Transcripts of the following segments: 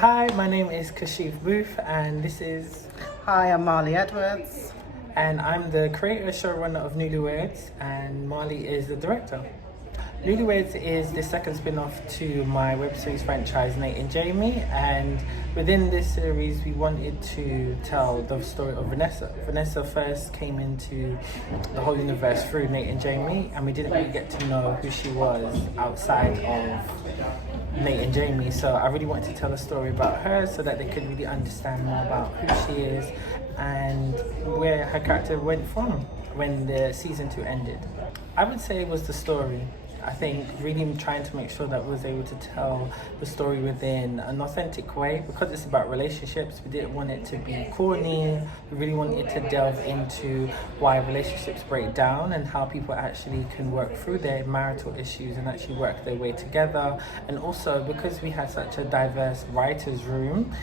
Hi, my name is Kashif Booth, and this is, Hi, I'm Marlea. and I'm the creator showrunner of Newlyweds, and Marley is the director. Newlyweds is the second spin-off to my web series franchise Nate and Jamie, and within this series we wanted to tell the story of Vanessa. Vanessa first came into the whole universe through Nate and Jamie, and we didn't really get to know who she was outside of Nate and Jamie, so I really wanted to tell a story about her so that they could really understand more about who she is and where her character went from when the season 2 ended. I would say it was the story. I think really trying to make sure that we was able to tell the story within an authentic way. Because it's about relationships, we didn't want it to be corny. We really wanted to delve into why relationships break down and how people actually can work through their marital issues and actually work their way together. And also, because we had such a diverse writer's room,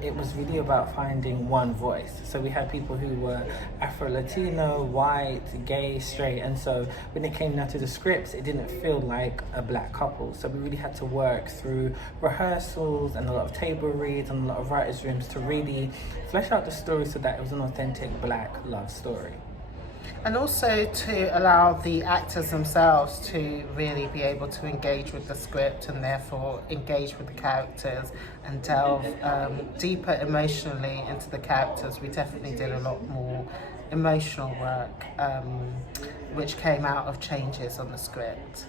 it was really about finding one voice. So we had people who were Afro-Latino, white, gay, straight, and so when it came down to the scripts, it didn't feel like a black couple. So we really had to work through rehearsals and a lot of table reads and a lot of writers' rooms to really flesh out the story so that it was an authentic black love story. And also to allow the actors themselves to really be able to engage with the script and therefore engage with the characters and delve deeper emotionally into the characters. We definitely did a lot more emotional work, which came out of changes on the script.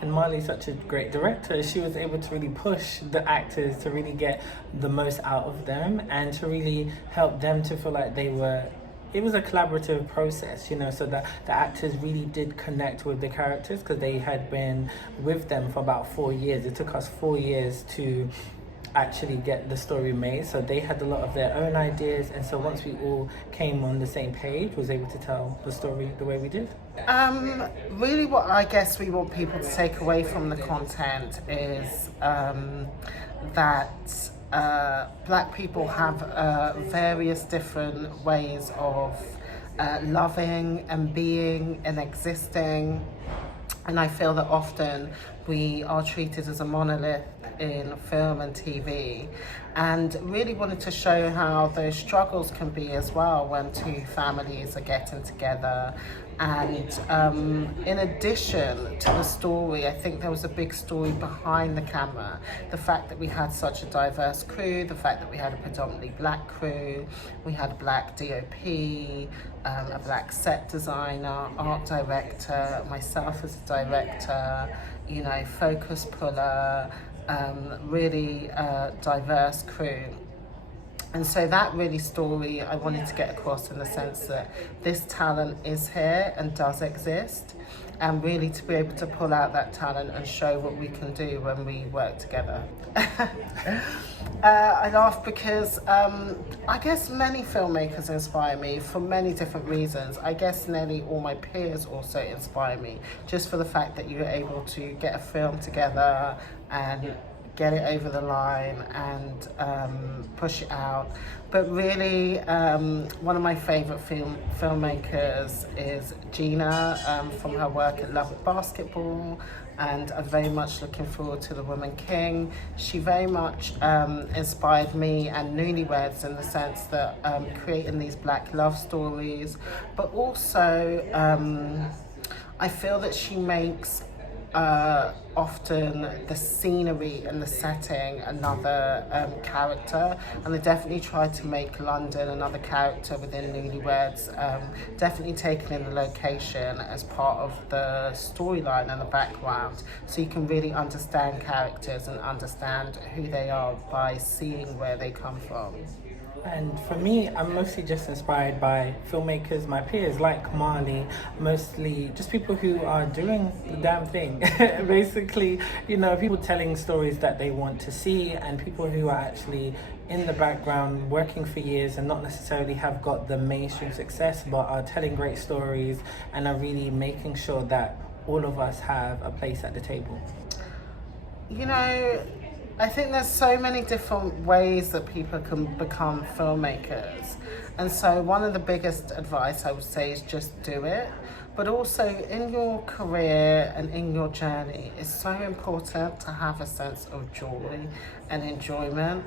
And Marlee's such a great director. She was able to really push the actors to really get the most out of them and to really help them to feel like it was a collaborative process, so that the actors really did connect with the characters because they had been with them for about 4 years. It took us 4 years to actually get the story made, so they had a lot of their own ideas, and so once we all came on the same page, was able to tell the story the way we did. Really what I guess we want people to take away from the content is that black people have various different ways of loving and being and existing, and I feel that often we are treated as a monolith in film and TV, and really wanted to show how those struggles can be as well when two families are getting together. And in addition to the story, I think there was a big story behind the camera. The fact that we had such a diverse crew, the fact that we had a predominantly black crew, we had a black DOP, a black set designer, art director, myself as a director, focus puller, really diverse crew. And so that really story I wanted to get across in the sense that this talent is here and does exist, and really to be able to pull out that talent and show what we can do when we work together. I laugh because I guess many filmmakers inspire me for many different reasons. I guess nearly all my peers also inspire me, just for the fact that you're able to get a film together and get it over the line and push it out. But really, one of my favourite filmmakers is Gina, from her work at Love at Basketball, and I'm very much looking forward to The Woman King. She very much inspired me and Newlyweds in the sense that creating these black love stories, but also I feel that she makes often the scenery and the setting another character, and they definitely tried to make London another character within Newlyweds, definitely taking in the location as part of the storyline and the background, so you can really understand characters and understand who they are by seeing where they come from. And for me, I'm mostly just inspired by filmmakers, my peers like Marley, mostly just people who are doing the damn thing. Basically, people telling stories that they want to see, and people who are actually in the background working for years and not necessarily have got the mainstream success, but are telling great stories and are really making sure that all of us have a place at the table. I think there's so many different ways that people can become filmmakers. And so one of the biggest advice I would say is just do it. but also in your career and in your journey, it's so important to have a sense of joy and enjoyment.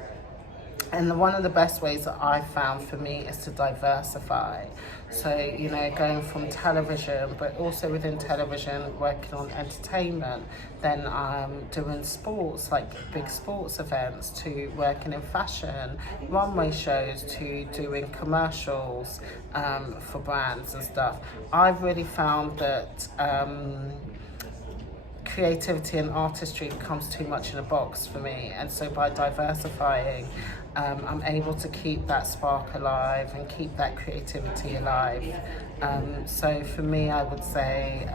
And one of the best ways that I've found for me is to diversify. So, you know, going from television, but also within television, working on entertainment, then doing sports, like big sports events, to working in fashion, runway shows, to doing commercials for brands and stuff. I've really found that creativity and artistry becomes too much in a box for me, and so by diversifying, I'm able to keep that spark alive and keep that creativity alive. So for me, I would say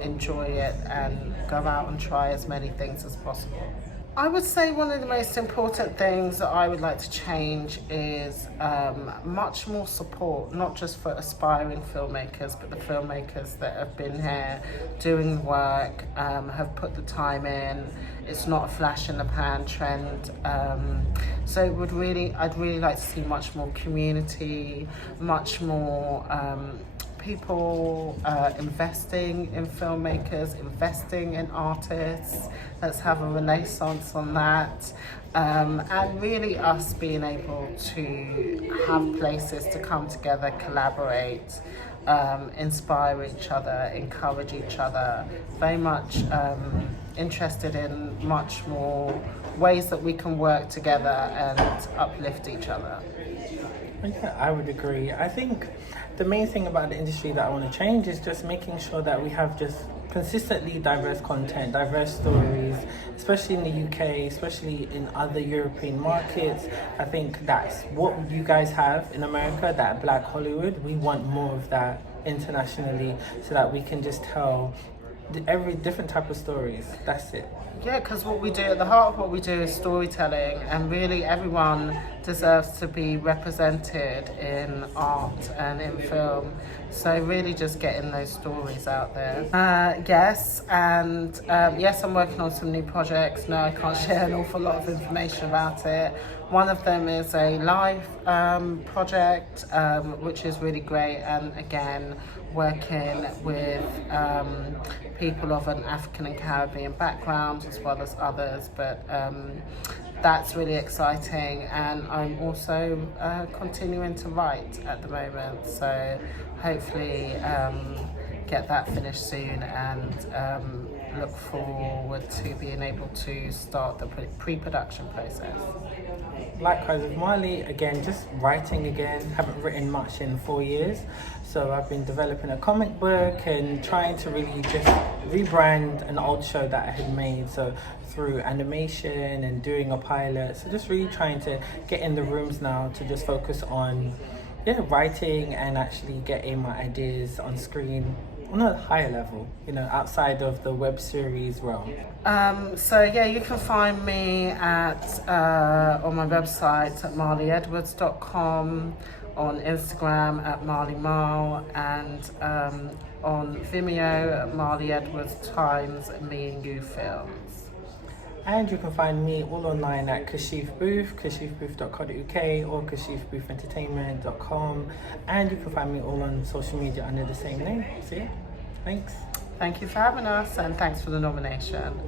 enjoy it and go out and try as many things as possible. I would say one of the most important things that I would like to change is much more support, not just for aspiring filmmakers, but the filmmakers that have been here doing the work, have put the time in. It's not a flash in the pan trend. So I'd really like to see much more community, much more people investing in filmmakers, investing in artists. Let's have a renaissance on that. And really us being able to have places to come together, collaborate, inspire each other, encourage each other. Very much interested in much more ways that we can work together and uplift each other. Yeah, I would agree. I think the main thing about the industry that I want to change is just making sure that we have just consistently diverse content, diverse stories, especially in the UK, especially in other European markets. I think that's what you guys have in America, that Black Hollywood. We want more of that internationally so that we can just tell every different type of stories. That's it. Yeah, because what we do, at the heart of what we do is storytelling, and really everyone deserves to be represented in art and in film. So really just getting those stories out there. Yes, I'm working on some new projects. No, I can't share an awful lot of information about it. One of them is a live project, which is really great, and again, working with people of an African and Caribbean background as well as others, but that's really exciting. And I'm also continuing to write at the moment, so hopefully get that finished soon, and look forward to being able to start the pre-production process. Likewise with Marlea, again, just writing again. Haven't written much in 4 years, so I've been developing a comic book and trying to really just rebrand an old show that I had made, so through animation and doing a pilot. So just really trying to get in the rooms now to just focus on writing and actually getting my ideas on screen on a higher level, outside of the web series realm. You can find me at on my website at marleaedwards.com, on Instagram at marleamal, and on Vimeo at Marlea Edwards times Me and You Films. And you can find me all online at Kashif Booth, kashifbooth.co.uk or kashifboothentertainment.com. And you can find me all on social media under the same name. So yeah, thanks. Thank you for having us, and thanks for the nomination.